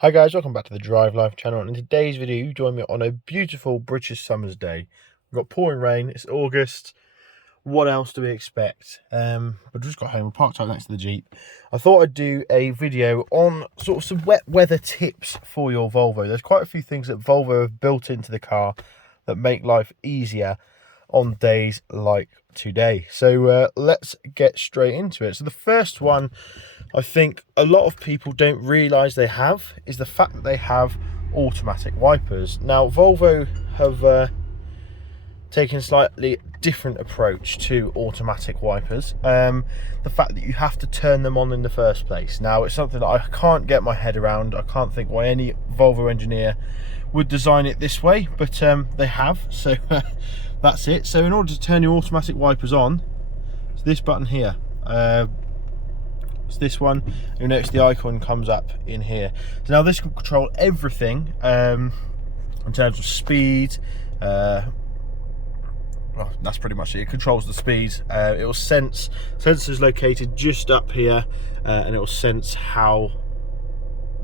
Hi guys, welcome back to the Drive Life channel, and in today's video you join me on a beautiful British summer's day. We've got pouring rain, it's August, what else do we expect? We've just got home, we're parked out next to the Jeep. I thought I'd do a video on sort of some wet weather tips for your Volvo. There's quite a few things that Volvo have built into the car that make life easier on days like today. So let's get straight into it. So the first one I think a lot of people don't realise they have is the fact that they have automatic wipers. Now Volvo have taken a slightly different approach to automatic wipers. The fact that you have to turn them on in the first place. Now it's something that I can't get my head around. I can't think why any Volvo engineer would design it this way, but they have, so that's it. So in order to turn your automatic wipers on, it's this button here. It's this one. You'll notice the icon comes up in here. So now this can control everything in terms of speed. Well, that's pretty much it. It controls the speed. It will sense sensors located just up here, and it will sense how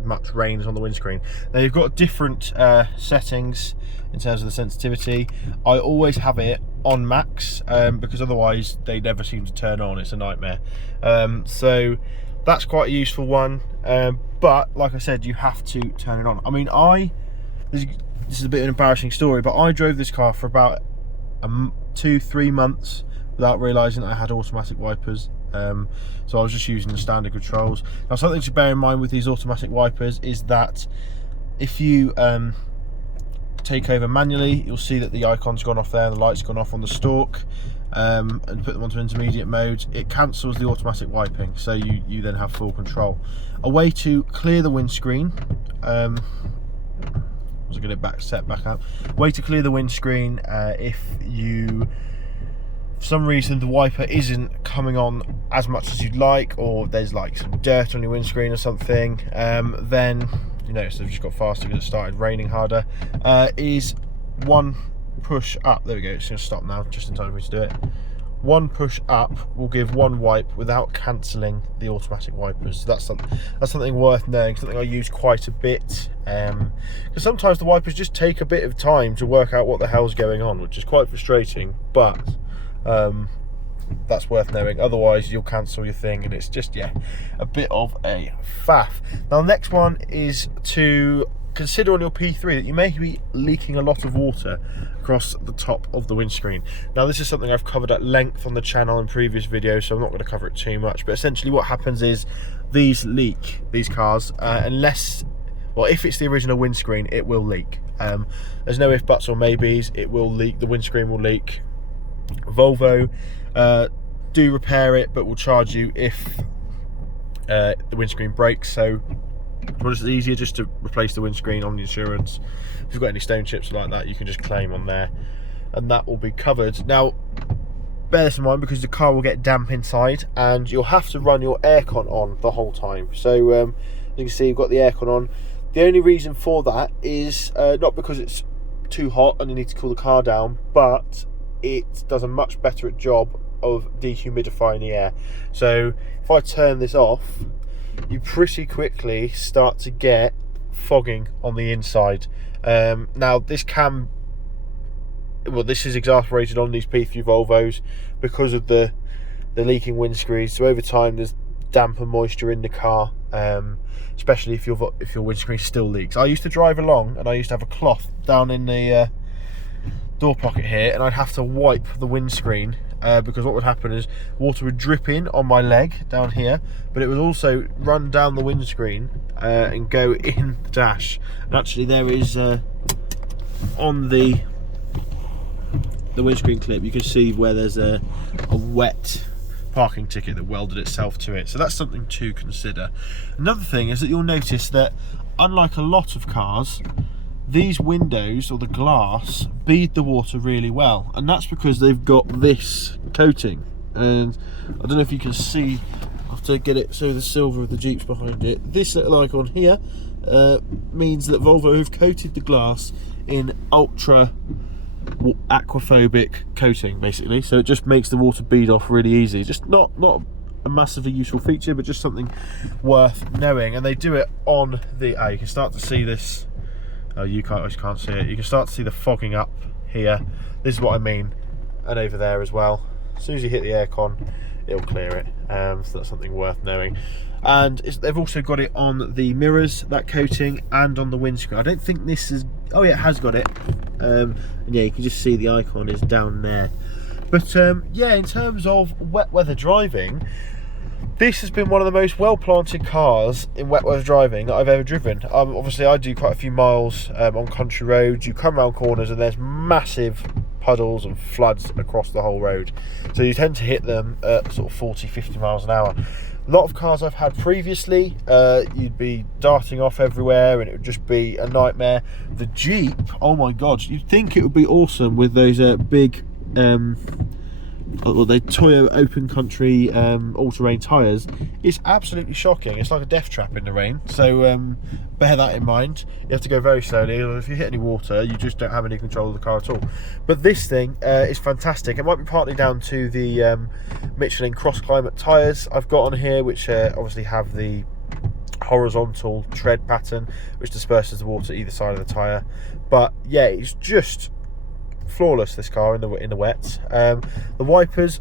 much rain is on the windscreen. Now you've got different settings in terms of the sensitivity. I always have it on max because otherwise they never seem to turn on. It's a nightmare. So that's quite a useful one, but like I said, you have to turn it on. I mean, this is a bit of an embarrassing story, but I drove this car for about 2-3 months without realising I had automatic wipers. So I was just using the standard controls. Now something to bear in mind with these automatic wipers is that if you take over manually, you'll see that the icon's gone off there and the light's gone off on the stalk, and put them onto intermediate mode, it cancels the automatic wiping, so you then have full control. A way to clear the windscreen, was I get it set back up? Way to clear the windscreen if you, for some reason the wiper isn't coming on as much as you'd like, or there's like some dirt on your windscreen or something, then you notice they've just got faster because it started raining harder, is one push up. There we go, it's going to stop now just in time for me to do it. One push up will give one wipe without cancelling the automatic wipers. So that's something worth knowing, something I use quite a bit, because sometimes the wipers just take a bit of time to work out what the hell's going on, which is quite frustrating, but that's worth knowing. Otherwise you'll cancel your thing and it's just, yeah, a bit of a faff. Now the next one is to consider on your P3 that you may be leaking a lot of water across the top of the windscreen. Now this is something I've covered at length on the channel in previous videos, so I'm not going to cover it too much, but essentially what happens is these cars, unless, well, if it's the original windscreen, it will leak. There's no if, buts or maybes. It will leak, the windscreen will leak. Volvo do repair it, but will charge you if the windscreen breaks. So it's easier just to replace the windscreen on the insurance. If you've got any stone chips like that, you can just claim on there and that will be covered. Now bear this in mind because the car will get damp inside and you'll have to run your aircon on the whole time. So as you can see, you've got the aircon on. The only reason for that is not because it's too hot and you need to cool the car down, but it does a much better job of dehumidifying the air. So if I turn this off, you pretty quickly start to get fogging on the inside. Now this is exasperated on these P3 Volvos because of the leaking windscreen. So over time there's damp and moisture in the car, especially if your windscreen still leaks. I used to drive along and I used to have a cloth down in the door pocket here, and I'd have to wipe the windscreen because what would happen is water would drip in on my leg down here, but it would also run down the windscreen and go in the dash. And actually there is on the windscreen clip, you can see where there's a wet parking ticket that welded itself to it. So that's something to consider. Another thing is that you'll notice that unlike a lot of cars, these windows or the glass bead the water really well, and that's because they've got this coating. And I don't know if you can see, I have to get it so the silver of the Jeep's behind it. This little icon here means that Volvo have coated the glass in ultra aquaphobic coating, basically, so it just makes the water bead off really easy. Just not a massively useful feature, but just something worth knowing. And they do it on the, you can start to see this, you can't see it, you can start to see the fogging up here. This is what I mean, and over there as well. As soon as you hit the aircon, it'll clear it, so that's something worth knowing. And they've also got it on the mirrors, that coating, and on the windscreen. I don't think this is, oh yeah, it has got it, and yeah, you can just see the icon is down there. But yeah, in terms of wet weather driving, this has been one of the most well-planted cars in wet weather driving that I've ever driven. Obviously, I do quite a few miles on country roads. You come around corners and there's massive puddles and floods across the whole road. So you tend to hit them at sort of 40, 50 miles an hour. A lot of cars I've had previously, you'd be darting off everywhere and it would just be a nightmare. The Jeep, oh my God, you'd think it would be awesome with those big... the Toyo open country all-terrain tyres. It's absolutely shocking. It's like a death trap in the rain, so bear that in mind. You have to go very slowly, or if you hit any water you just don't have any control of the car at all. But this thing is fantastic. It might be partly down to the Michelin cross climate tyres I've got on here, which obviously have the horizontal tread pattern which disperses the water either side of the tyre. But yeah, it's just flawless, this car in the wet. The wipers,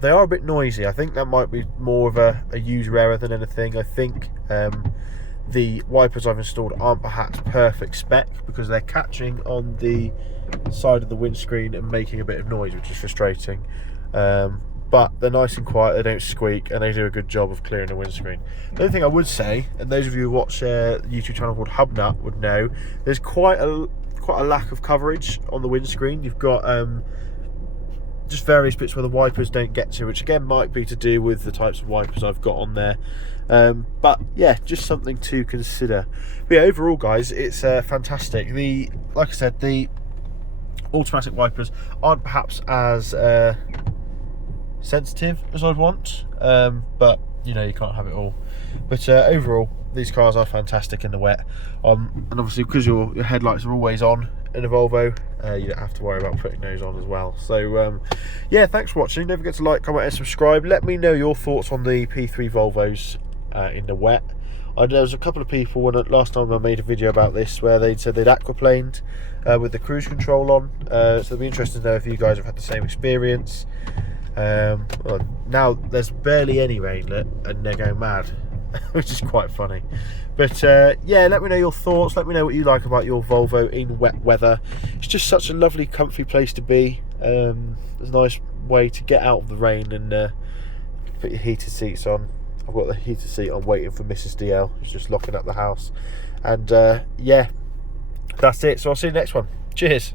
they are a bit noisy. I think that might be more of a user error than anything. I think the wipers I've installed aren't perhaps perfect spec, because they're catching on the side of the windscreen and making a bit of noise, which is frustrating. But they're nice and quiet, they don't squeak, and they do a good job of clearing the windscreen. The only thing I would say, and those of you who watch a YouTube channel called Hubnut would know, there's quite a lack of coverage on the windscreen. You've got just various bits where the wipers don't get to, which again might be to do with the types of wipers I've got on there. But yeah, just something to consider. But yeah, overall guys, it's fantastic. Like I said, the automatic wipers aren't perhaps as sensitive as I'd want, but you know, you can't have it all. But overall, these cars are fantastic in the wet, and obviously because your headlights are always on in a Volvo, you don't have to worry about putting those on as well. So yeah, thanks for watching. Don't forget to like, comment and subscribe. Let me know your thoughts on the P3 Volvos in the wet. There was a couple of people when last time I made a video about this where they said they'd aquaplaned with the cruise control on, so it'll be interesting to know if you guys have had the same experience. Well, now there's barely any rain and they're going mad, which is quite funny. But yeah, let me know your thoughts. Let me know what you like about your Volvo in wet weather. It's just such a lovely, comfy place to be. It's a nice way to get out of the rain and put your heated seats on. I've got the heated seat on waiting for Mrs. DL, who's just locking up the house. And yeah, that's it. So I'll see you next one. Cheers.